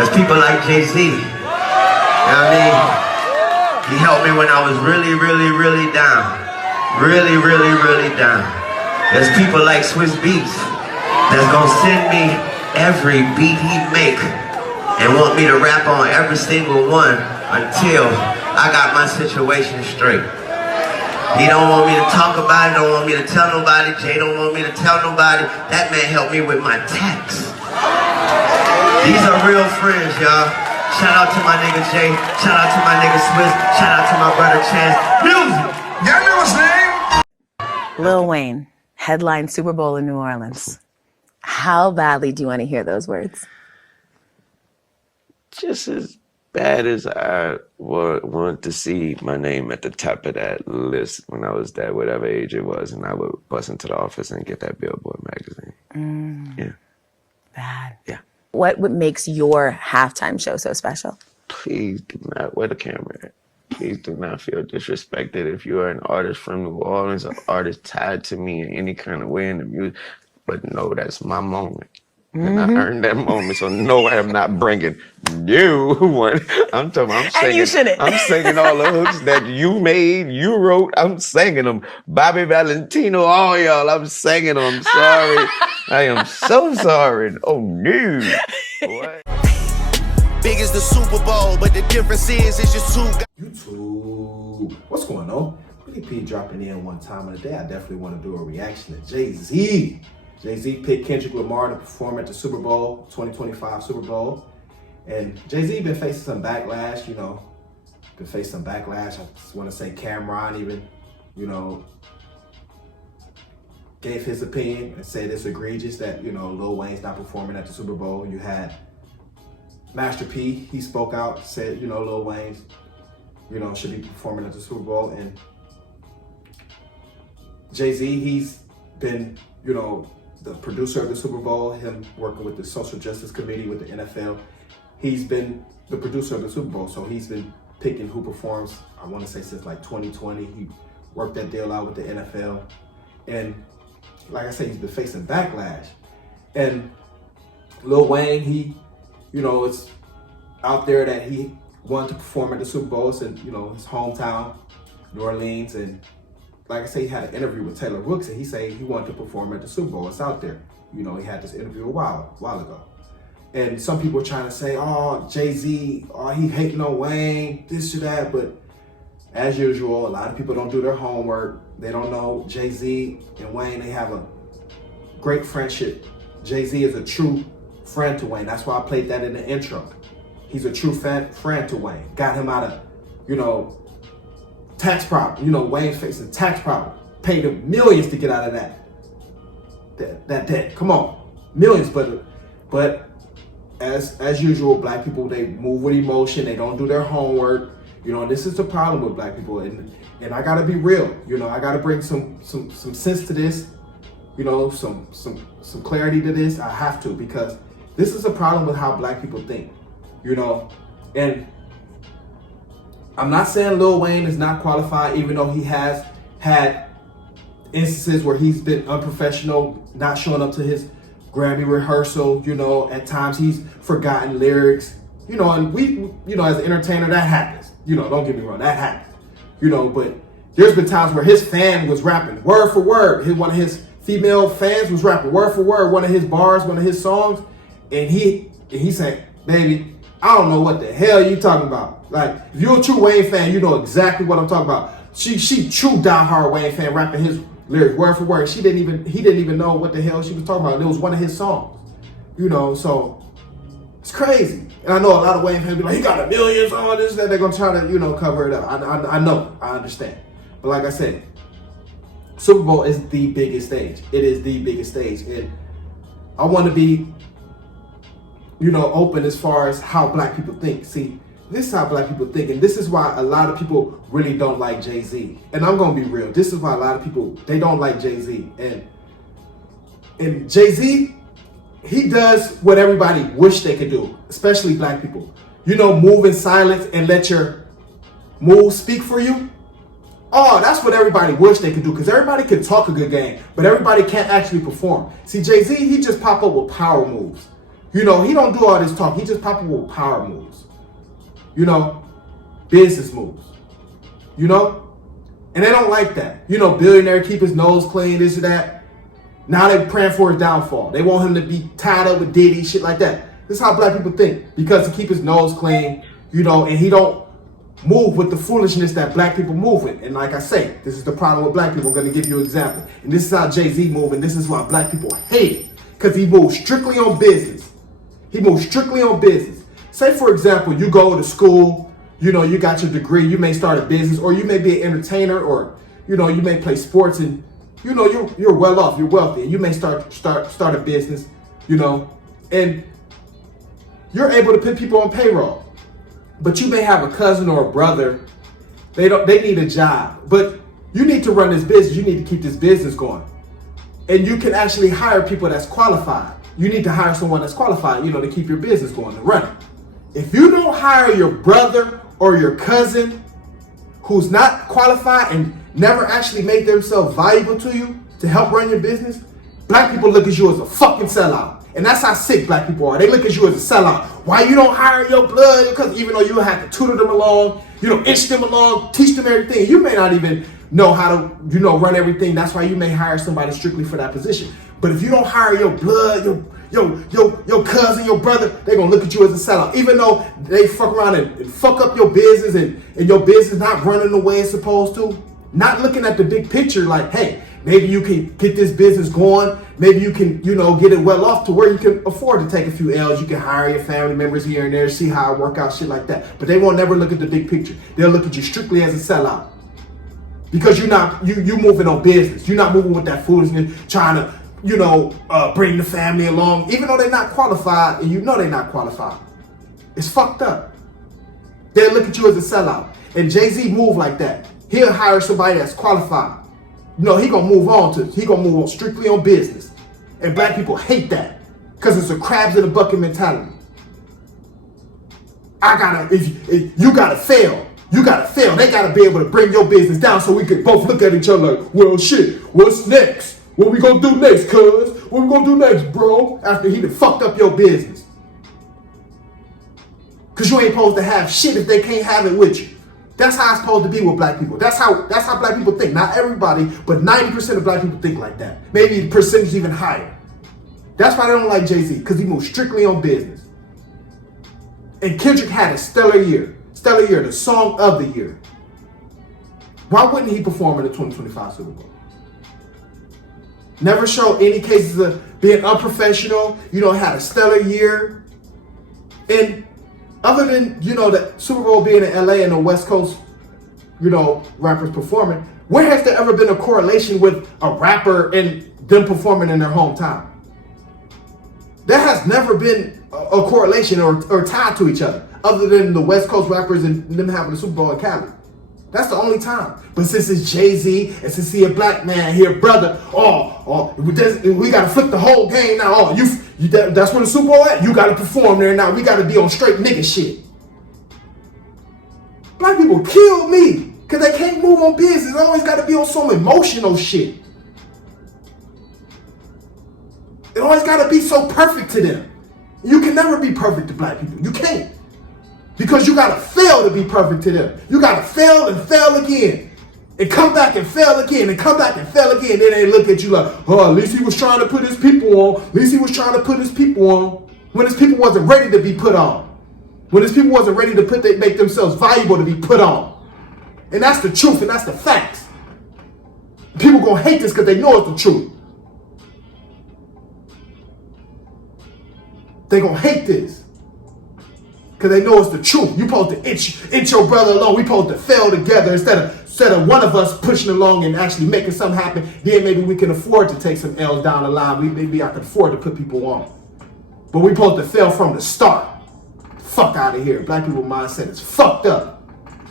There's people like Jay-Z. You know what I mean? He helped me when I was really, really, really down. Really, really, really down. There's people like Swiss Beats that's gonna send me every beat he make and want me to rap on every single one until I got my situation straight. He don't want me to talk about it, don't want me to tell nobody. Jay don't want me to tell nobody. That man helped me with my tax. These are real friends, y'all. Shout out to my nigga Jay. Shout out to my nigga Swiss. Shout out to my brother Chance. Music! Y'all know his name? Lil Wayne, headline Super Bowl in New Orleans. How badly do you want to hear those words? Just as bad as I would want to see my name at the top of that list when I was that whatever age it was, and I would bust into the office and get that Billboard magazine. Yeah. Bad. Yeah. What makes your halftime show so special? Please do not, where the camera at? Please do not feel disrespected if you are an artist from New Orleans, an artist tied to me in any kind of way in the music. But no, that's my moment. And I earned that moment, so no, I am not bringing you one. I'm singing. And you shouldn't. I'm singing all the hooks that you made, you wrote. I'm singing them. Bobby Valentino, all y'all, I'm singing them. I'm sorry. I am so sorry. Oh, no. What? Big as the Super Bowl, but the difference is it's just two. YouTube, what's going on? WittyP dropping in one time of the day. I definitely want to do a reaction to Jay-Z. Jay-Z picked Kendrick Lamar to perform at the Super Bowl, 2025 Super Bowl. And Jay-Z been facing some backlash, I just want to say Cameron even, gave his opinion and said it's egregious that, Lil Wayne's not performing at the Super Bowl. You had Master P, he spoke out, said, Lil Wayne's, should be performing at the Super Bowl. And Jay-Z, he's been, the producer of the Super Bowl, him working with the Social Justice Committee with the NFL. He's been the producer of the Super Bowl, so he's been picking who performs, I want to say since like 2020. He worked that deal out with the NFL. And like I said, he's been facing backlash. And Lil Wayne, he, it's out there that he wanted to perform at the Super Bowl. It's in, his hometown, New Orleans. And like I say, he had an interview with Taylor Rooks, and he said he wanted to perform at the Super Bowl. It's out there. He had this interview a while ago. And some people are trying to say, oh, Jay-Z, oh, he hating on Wayne, this or that. But as usual, a lot of people don't do their homework. They don't know Jay-Z and Wayne, they have a great friendship. Jay-Z is a true friend to Wayne. That's why I played that in the intro. He's a true friend to Wayne. Got him out of, tax problem. Wayne's facing tax problem. Paid him millions to get out of that debt. Come on, millions. But as usual, black people, they move with emotion. They don't do their homework. And this is the problem with black people. And I gotta be real. I gotta bring some sense to this. Some clarity to this. I have to, because this is a problem with how black people think. And I'm not saying Lil Wayne is not qualified, even though he has had instances where he's been unprofessional, not showing up to his Grammy rehearsal. At times he's forgotten lyrics. And we, as an entertainer, that happens. Don't get me wrong, that happens. But there's been times where his fan was rapping word for word. One of his female fans was rapping word for word one of his bars, one of his songs, and he said, "Baby, I don't know what the hell you talking about." Like, if you're a true Wayne fan, you know exactly what I'm talking about. She true diehard Wayne fan, rapping his lyrics word for word. He didn't even know what the hell she was talking about. It was one of his songs, so it's crazy. And I know a lot of Wayne fans be like, he got a million on this, that they're gonna try to, cover it up. I know, I understand. But like I said, Super Bowl is the biggest stage. It is the biggest stage. And I want to be, open as far as how black people think. See, this is how black people think. And this is why a lot of people really don't like Jay-Z. And I'm going to be real. This is why a lot of people, they don't like Jay-Z. And Jay-Z, he does what everybody wish they could do, especially black people. Move in silence and let your move speak for you. Oh, that's what everybody wish they could do, because everybody can talk a good game, but everybody can't actually perform. See, Jay-Z, he just pop up with power moves. You know, he don't do all this talk. He just pop up with power moves. You know, business moves. You know? And they don't like that. You know, billionaire, keep his nose clean, this and that. Now they praying for his downfall. They want him to be tied up with Diddy, shit like that. This is how black people think. Because he keep his nose clean, you know, and he don't move with the foolishness that black people move with. And like I say, this is the problem with black people. I'm going to give you an example. And this is how Jay-Z move, and this is why black people hate it. Because he moves strictly on business. He moves strictly on business. Say, for example, you go to school, you know, you got your degree, you may start a business, or you may be an entertainer, or, you know, you may play sports, and, you know, you're well off, you're wealthy, and you may start a business, you know, and you're able to put people on payroll. But you may have a cousin or a brother, they need a job, but you need to run this business, you need to keep this business going. And you can actually hire people that's qualified. You need to hire someone that's qualified, you know, to keep your business going and running. If you don't hire your brother or your cousin who's not qualified and never actually made themselves valuable to you to help run your business, black people look at you as a fucking sellout. And that's how sick black people are. They look at you as a sellout. Why you don't hire your blood? Because even though you have to tutor them along, you know, inch them along, teach them everything, you may not even know how to, you know, run everything. That's why you may hire somebody strictly for that position. But if you don't hire your blood, your cousin, your brother, they're gonna look at you as a sellout. Even though they fuck around and fuck up your business and your business not running the way it's supposed to, not looking at the big picture like, hey, maybe you can get this business going. Maybe you can, you know, get it well off to where you can afford to take a few L's. You can hire your family members here and there, see how it work out, shit like that. But they won't never look at the big picture. They'll look at you strictly as a sellout. Because you're not, you moving on business. You're not moving with that foolishness, trying to, you know, bring the family along, even though they're not qualified, and you know they're not qualified. It's fucked up. They'll look at you as a sellout. And Jay-Z move like that. He'll hire somebody that's qualified. No, he gonna move on strictly on business. And black people hate that because it's a crabs in a bucket mentality. If you gotta fail. You gotta fail. They gotta be able to bring your business down so we can both look at each other like, well, shit, what's next? What we gonna do next, cuz? What we gonna do next, bro? After he done fucked up your business. Cause you ain't supposed to have shit if they can't have it with you. That's how it's supposed to be with black people. That's how black people think. Not everybody, but 90% of black people think like that. Maybe the percentage even higher. That's why they don't like Jay-Z, because he moves strictly on business. And Kendrick had a stellar year. Stellar year, the song of the year. Why wouldn't he perform in the 2025 Super Bowl? Never showed any cases of being unprofessional. You know, had a stellar year. And other than, you know, the Super Bowl being in LA and the West Coast, you know, rappers performing, where has there ever been a correlation with a rapper and them performing in their hometown? There has never been a correlation or tied to each other, other than the West Coast rappers and them having the Super Bowl in Cali. That's the only time. But since it's Jay-Z, and since he a black man here, brother, we gotta flip the whole game now. That's where the Super Bowl at. You gotta perform there now. We gotta be on straight nigga shit. Black people kill me because they can't move on business. They always gotta be on some emotional shit. It always gotta be so perfect to them. You can never be perfect to black people. You can't. Because you gotta fail to be perfect to them. You gotta fail and fail again. And come back and fail again and come back and fail again. Then they look at you like, oh, at least he was trying to put his people on. At least he was trying to put his people on. When his people wasn't ready to be put on. When his people wasn't ready to make themselves valuable to be put on. And that's the truth and that's the facts. People gonna hate this because they know it's the truth. They gonna hate this. Because they know it's the truth. You supposed to inch your brother along. We supposed to fail together instead of one of us pushing along and actually making something happen. Then maybe we can afford to take some L's down the line. Maybe I can afford to put people on. But we supposed to fail from the start. Fuck out of here. Black people mindset is fucked up.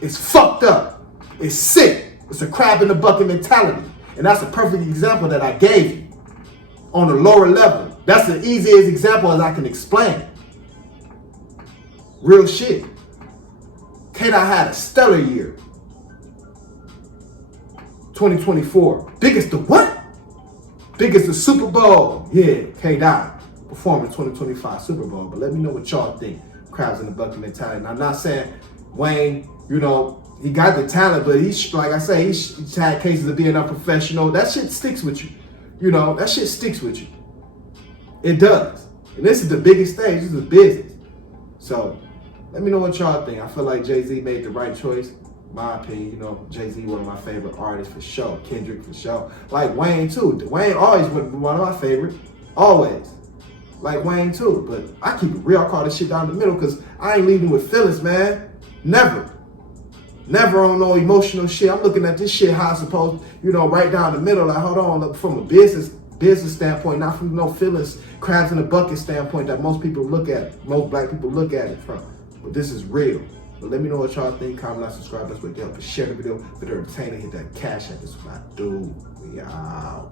It's fucked up. It's sick. It's a crab in the bucket mentality. And that's a perfect example that I gave you on a lower level. That's the easiest example as I can explain. Real shit. K-Dot had a stellar year. 2024. Biggest the what? Biggest the Super Bowl. Yeah, K-Dot. perform in 2025 Super Bowl. But let me know what y'all think. Crabs in the bucket mentality. And I'm not saying Wayne, you know, he got the talent, but he's, like I say, he's had cases of being unprofessional. That shit sticks with you. You know, that shit sticks with you. It does. And this is the biggest stage. This is business. So let me know what y'all think. I feel like Jay-Z made the right choice. My opinion, you know, Jay-Z one of my favorite artists for sure. Kendrick for sure. Like Wayne too. Wayne always one of my favorite. Always. Like Wayne too. But I keep it real. I call this shit down the middle because I ain't leading with feelings, man. Never. Never on no emotional shit. I'm looking at this shit how it's supposed, you know, right down the middle. Like, hold on, look, from a business standpoint, not from no feelings, crabs in the bucket standpoint that most people look at, most black people look at it from. But this is real. But let me know what y'all think. Comment, like, subscribe. That's what they help. Share the video. If it's entertaining, hit that cash app. This is what I do. We out.